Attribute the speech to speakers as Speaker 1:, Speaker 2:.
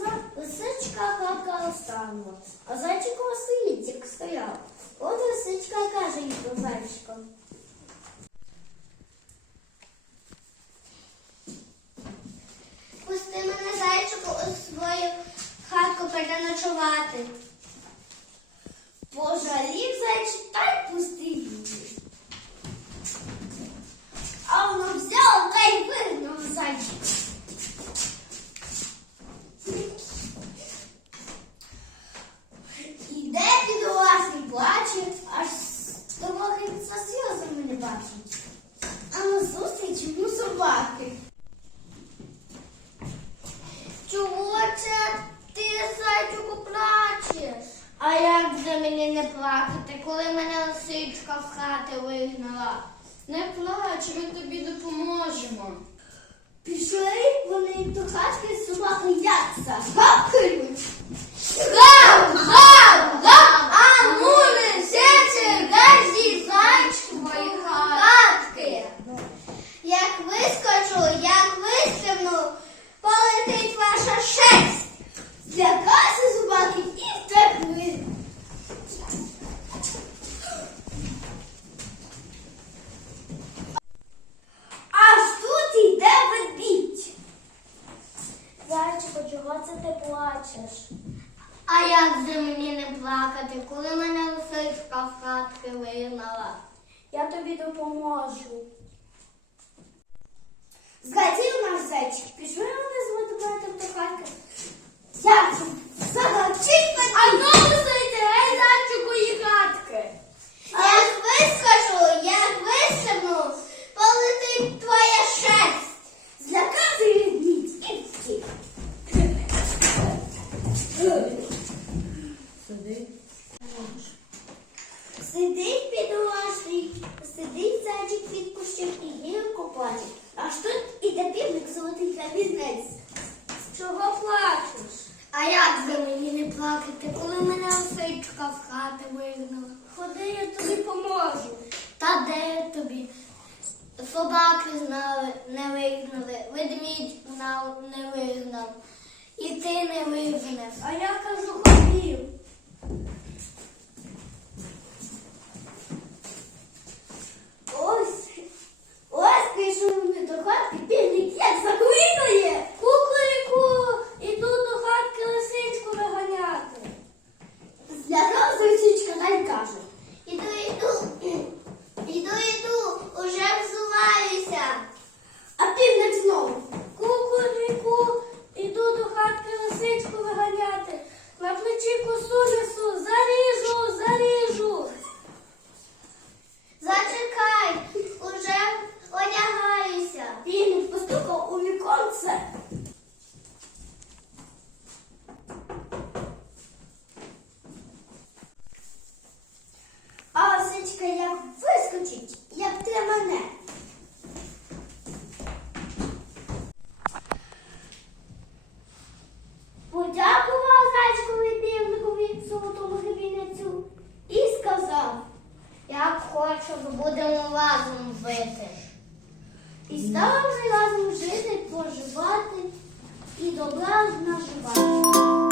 Speaker 1: почала сна, лисичка гавкала стану, а зайчик у оселітік стояв. От лисичка каже їй до зайчика.
Speaker 2: Пусти мене зайчику у свою хатку переночувати.
Speaker 1: Пожалів зайчик та й пустив її. А воно взяв та й вигнав зайчика. Іде підолашний плаче, аж дороги за сльозами не бачить. А назустріч йому собаки.
Speaker 2: Чого це ти, зайчику, плачеш?
Speaker 1: А як же мені не плакати, коли мене лисичка в хати вигнала?
Speaker 3: Не плач, ми тобі допоможемо.
Speaker 1: Пішли вони до хатки собаки загавкають. Гав, гав, гав, Зайчику, чого це ти плачеш?
Speaker 2: А як же мені не плакати, коли мене лисичка в хатки вигнала?
Speaker 1: Я тобі допоможу. Згадів наш зайчик, пішли мене з водопадом до хатки. Як же? Загавчить мені. А ну лисиці, гей, зайчику і хатки.
Speaker 2: Як вискочу, як вистрибну, полетить твоя шерсть.
Speaker 1: Злякався ведмідь і втік.
Speaker 3: Сиди.
Speaker 1: Сидить підолашний, сидить зайчик під кущем і гірко плаче. Аж тут іде півник золотий камінець. Чого плачеш?
Speaker 2: А як же мені плакати, коли мене осичка в хати вигнала?
Speaker 1: Ходи, я тобі поможу.
Speaker 2: Та де тобі? Собаки знали, не вигнали, ведмідь знав, не вигнав. І ти не вигнав.
Speaker 1: А я кажу, ходів.
Speaker 2: Разом вити.
Speaker 1: І стали вже разом жити, поживати і добра наживати.